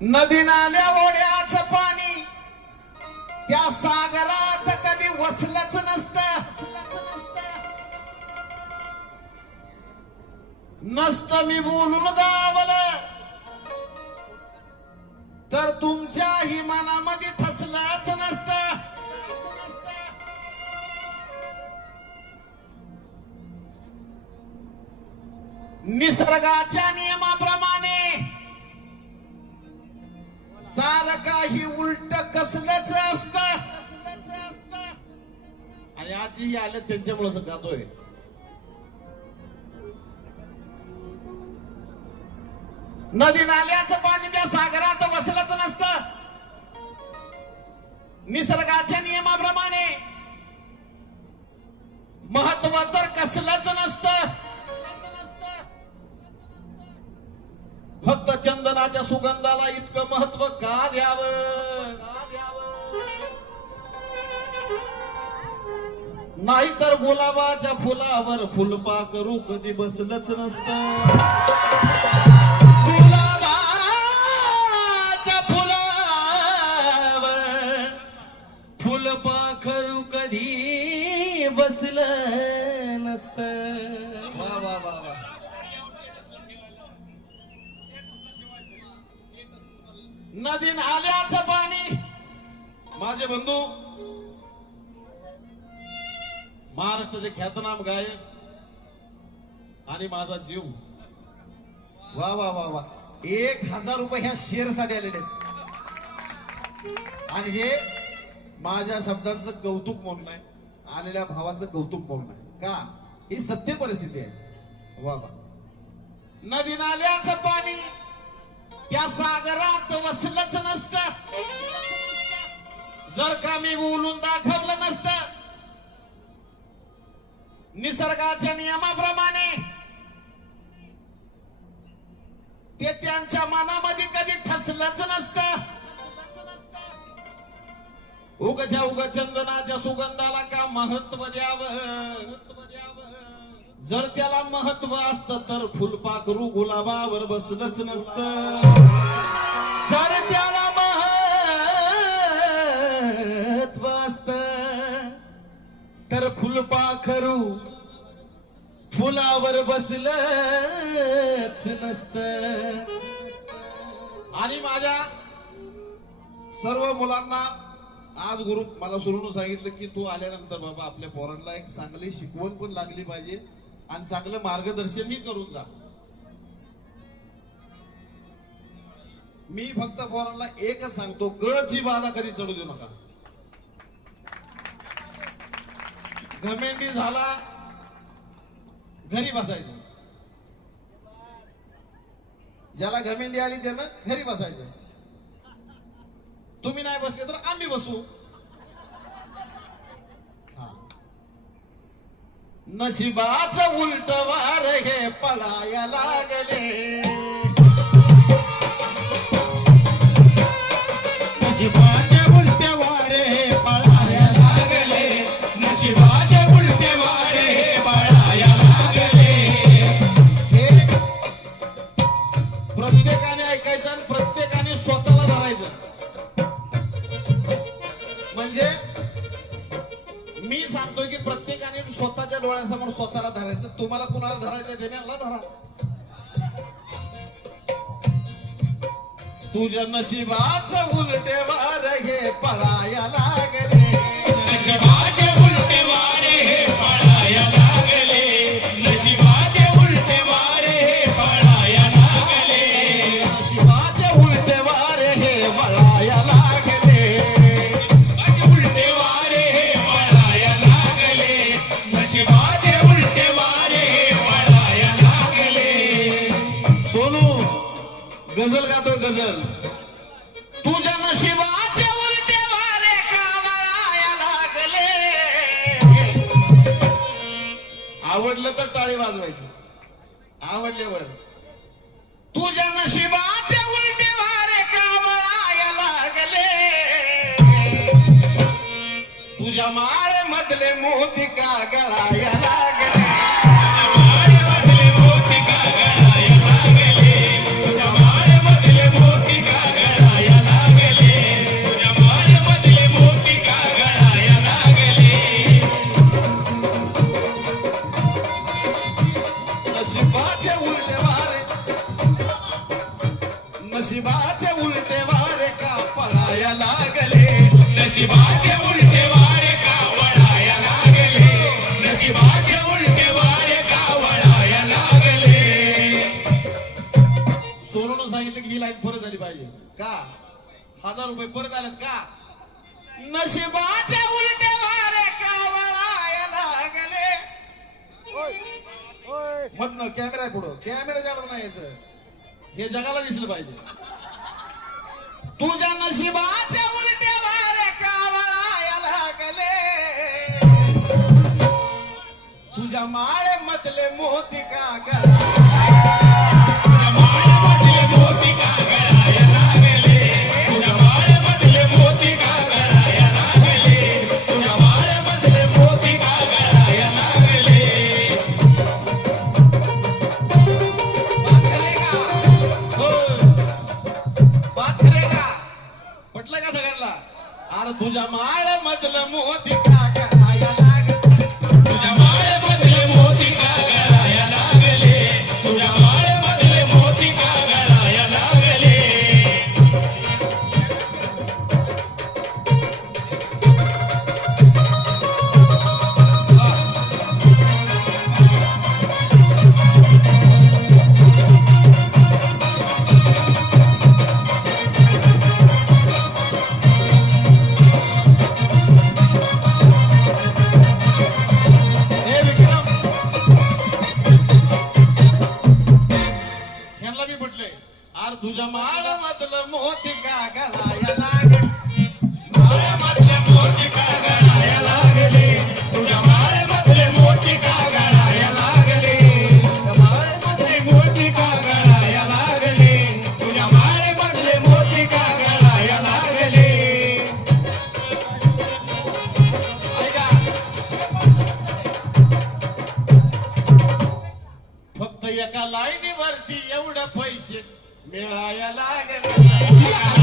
नदी नाल्या ओढ्याच पाणी. त्या सागरात कधी वसलच नसत. नसत मी बोलून गावलं. तर तुमच्याही मनामध्ये ठसलंच नसत. निसर्गाच्या नियमाप्रमाणे काही उलट कसलंच असत? आणि आजी आलं त्यांच्यामुळे गातोय. नदी नाल्याचं पाणी त्या सागरात वसलंच नसत. निसर्गाच्या नियमा चंदनाच्या सुगंधाला इतकं महत्त्व का द्यावं? का नाहीतर गुलाबाच्या फुलावर फुलपा करू कधी बसलंच नसतं. नदीन आल्याचं पाणी. माझे बंधू महाराष्ट्राचे ख्यातनाम गायक आणि माझा जीव. वा वा वा वा. एक हजार रुपये ह्या शेअरसाठी आलेले आहेत. आणि हे माझ्या शब्दांचं कौतुक म्हणून आहे आलेल्या भावाचं कौतुक म्हणून आहे का? ही सत्य परिस्थिती आहे. वा वा. नदी नाल्याचं पाणी त्या सागरात जर का मी बोलून दाखवलं नसतं. निसर्गाच्या नियमाप्रमाणे ते त्यांच्या मनामध्ये कधी ठसलंच नसत. उगच्या उग चंदनाच्या सुगंधाला का महत्त्व द्यावं? जर त्याला महत्त्व असत तर फुलपाखरू गुलाबावर बसलंच नसतं. मनावर बसलंच नसत. आणि माझ्या सर्व मुलांना आज गुरु मला सुरून सांगितलं की तू आल्यानंतर बाबा आपल्या पोरांना एक चांगली शिकवण पण लागली पाहिजे आणि चांगलं मार्गदर्शनही करून जा. मी फक्त पोरांना एकच सांगतो ग बाधा कधी चढू देऊ नका. घमेंडी झाला घरी बसायचं. ज्याला घमेंडी आली त्यानं घरी बसायचं. तुम्ही नाही बसले तर आम्ही बसू. नशिबाच नशिबाचं उलट वार हे पळाया लागले. नशिबाच म्हणतोय की प्रत्येकाने स्वतःच्या डोळ्यासमोर स्वतःला धरायचं. तुम्हाला कुणाला धरायचं देण्याला धरा. तुझ्या नशिबाचं उलटे वार घे पळाया लागले. नशिबाचे आवडलं तर टाळी वाजवायची. आवडल्यावर. तुझ्या नशिबाचे उलटे वारे का लागले. तुझ्या माळे मधले मोती का गळाया लागले? पळाया लागले. नशिबाचे उलटे वारे का वळाया लागले. नशिबाचे उलटे वारे का वळाया लागले. सोनून सांगितलं की ही लाईन परत झाली पाहिजे. का? हजार रुपये परत आलेत का? नशिबाचे उलटे वारे का वळाया लागले. मधनं कॅमेरा पुढं. कॅमेरा जाणून नाही हे जगाला दिसलं पाहिजे. तुझ्या नशिबाचे उलटे वारे का वळाया लागले. तुझ्या माळे मधले मोती का गळा तुझ्या माळ मधलं मोती एका लाईनीवरती एवढं पैसे मिळायला लागले.